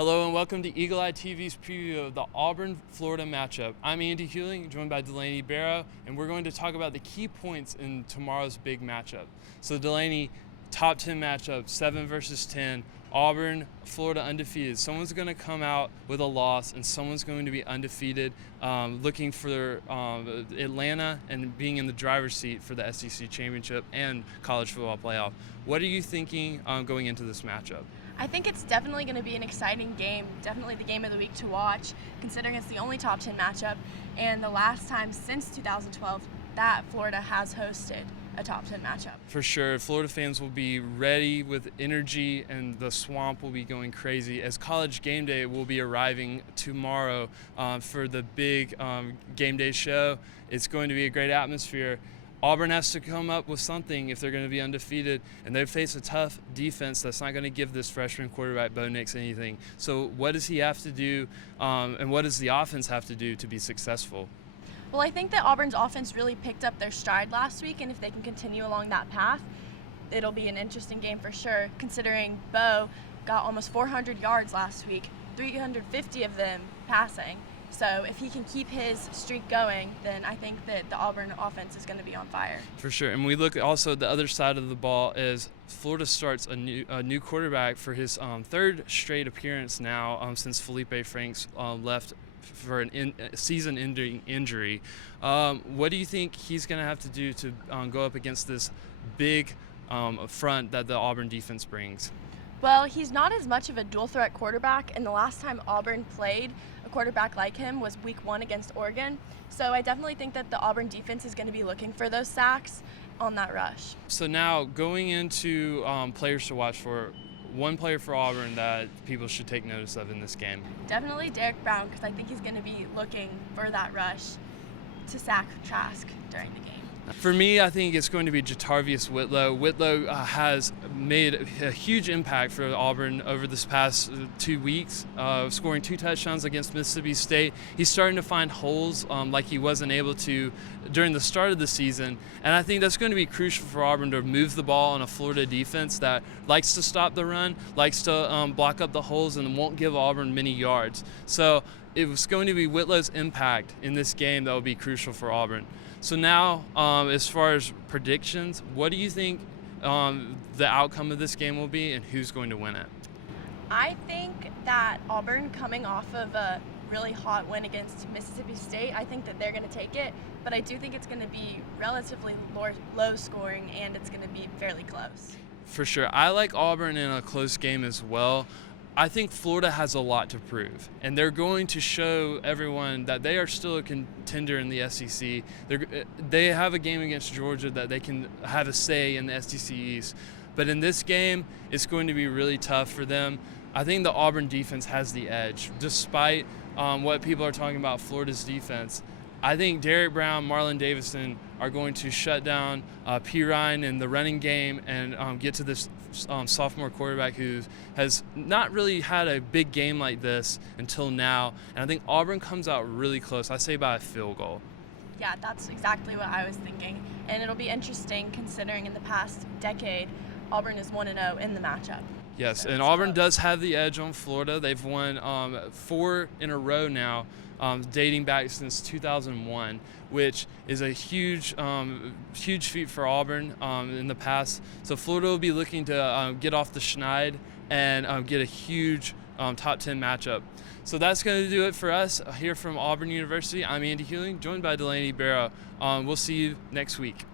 Hello and welcome to Eagle Eye TV's preview of the Auburn-Florida matchup. I'm Andy Hewling, joined by Delaney Barrow, and we're going to talk about the key points in tomorrow's big matchup. So Delaney, top 10 matchup, 7 versus 10, Auburn, Florida undefeated. Someone's going to come out with a loss, and someone's going to be undefeated, looking for Atlanta and being in the driver's seat for the SEC championship and college football playoff. What are you thinking going into this matchup? I think it's definitely going to be an exciting game, definitely the game of the week to watch, considering it's the only top 10 matchup and the last time since 2012 that Florida has hosted a top 10 matchup. For sure, Florida fans will be ready with energy and the swamp will be going crazy as College Game Day will be arriving tomorrow for the big game day show. It's going to be a great atmosphere. Auburn has to come up with something if they're going to be undefeated, and they face a tough defense that's not going to give this freshman quarterback Bo Nix anything. So what does he have to do, and what does the offense have to do to be successful? Well, I think that Auburn's offense really picked up their stride last week, and if they can continue along that path, it'll be an interesting game for sure, considering Bo got almost 400 yards last week, 350 of them passing. So if he can keep his streak going, then I think that the Auburn offense is going to be on fire. For sure. And we look also at the other side of the ball as Florida starts a new quarterback for his third straight appearance now since Felipe Franks left for a season-ending injury. What do you think he's going to have to do to go up against this big front that the Auburn defense brings? Well, he's not as much of a dual-threat quarterback, and the last time Auburn played a quarterback like him was Week 1 against Oregon. So I definitely think that the Auburn defense is going to be looking for those sacks on that rush. So now going into players to watch for, one player for Auburn that people should take notice of in this game. Definitely Derek Brown, because I think he's going to be looking for that rush to sack Trask during the game. For me, I think it's going to be Jatarvius Whitlow. Whitlow has made a huge impact for Auburn over this past 2 weeks, scoring 2 touchdowns against Mississippi State. He's starting to find holes like he wasn't able to during the start of the season, and I think that's going to be crucial for Auburn to move the ball on a Florida defense that likes to stop the run, likes to block up the holes, and won't give Auburn many yards. So it was going to be Whitlow's impact in this game that will be crucial for Auburn. So now, as far as predictions, what do you think the outcome of this game will be and who's going to win it? I think that Auburn, coming off of a really hot win against Mississippi State, I think that they're going to take it, but I do think it's going to be relatively low scoring and it's going to be fairly close. For sure. I like Auburn in a close game as well. I think Florida has a lot to prove, and they're going to show everyone that they are still a contender in the SEC. They have a game against Georgia that they can have a say in the SEC East, but in this game, it's going to be really tough for them. I think the Auburn defense has the edge, despite what people are talking about Florida's defense. I think Derek Brown, Marlon Davison are going to shut down P. Ryan in the running game and get to this sophomore quarterback who has not really had a big game like this until now. And I think Auburn comes out really close. I say by a field goal. Yeah, that's exactly what I was thinking. And it'll be interesting considering in the past decade, Auburn is 1-0 in the matchup. Yes, so and Auburn does have the edge on Florida. They've won 4 in a row now, dating back since 2001, which is a huge feat for Auburn in the past. So Florida will be looking to get off the schneid and get a huge top 10 matchup. So that's going to do it for us here from Auburn University. I'm Andy Hewling, joined by Delaney Barrow. We'll see you next week.